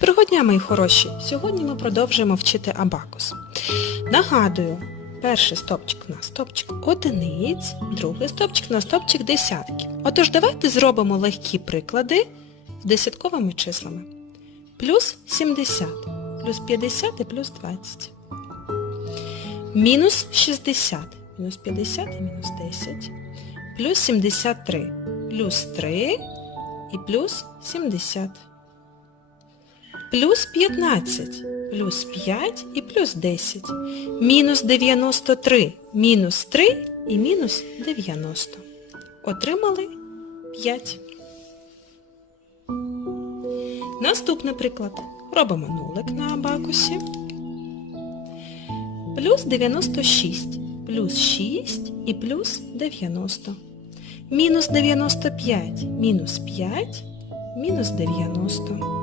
Доброго дня, мої хороші! Сьогодні ми продовжуємо вчити абакус. Нагадую, перший стопчик у нас стопчик одиниць, другий стопчик на стопчик десятків. Отож, давайте зробимо легкі приклади з десятковими числами. Плюс 70, плюс 50 і плюс 20. Мінус 60, мінус 50 і мінус 10. Плюс 73, плюс 3 і плюс 70 плюс 15, плюс 5 і плюс 10, мінус 93, мінус 3 і мінус 90. Отримали 5. Наступний приклад. Робимо нулик на абакусі. Плюс 96, плюс 6 і плюс 90. Мінус 95, мінус 5, мінус 90.